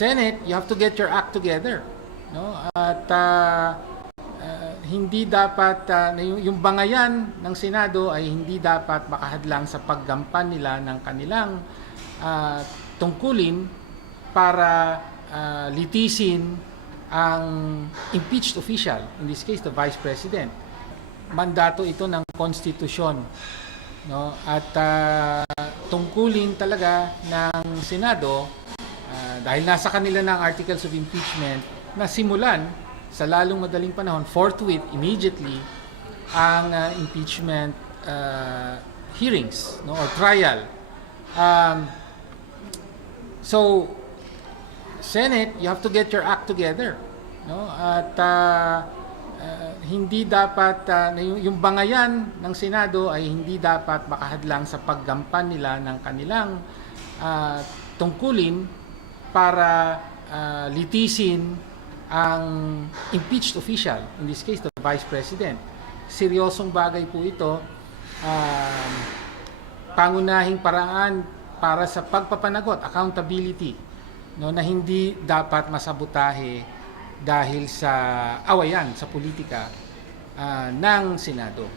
Senate, you have to get your act together, no? At hindi dapat yung bangayan ng Senado ay hindi dapat makahadlang sa paggampan nila ng kanilang tungkulin para litisin ang impeached official, in this case the Vice President. Mandato ito ng konstitusyon, no? At tungkulin talaga ng Senado dahil nasa kanila ng articles of impeachment na simulan sa lalong madaling panahon, forthwith, immediately, ang impeachment hearings, no, or trial. So, Senate, you have to get your act together, no? At hindi dapat yung bangayan ng Senado ay hindi dapat makahadlang sa paggampan nila ng kanilang tungkulin para litisin ang impeached official, in this case the Vice President. Seryosong bagay po ito, pangunahing paraan para sa pagpapanagot, accountability, no, na hindi dapat masabotahe dahil sa awayan sa politika ng Senado.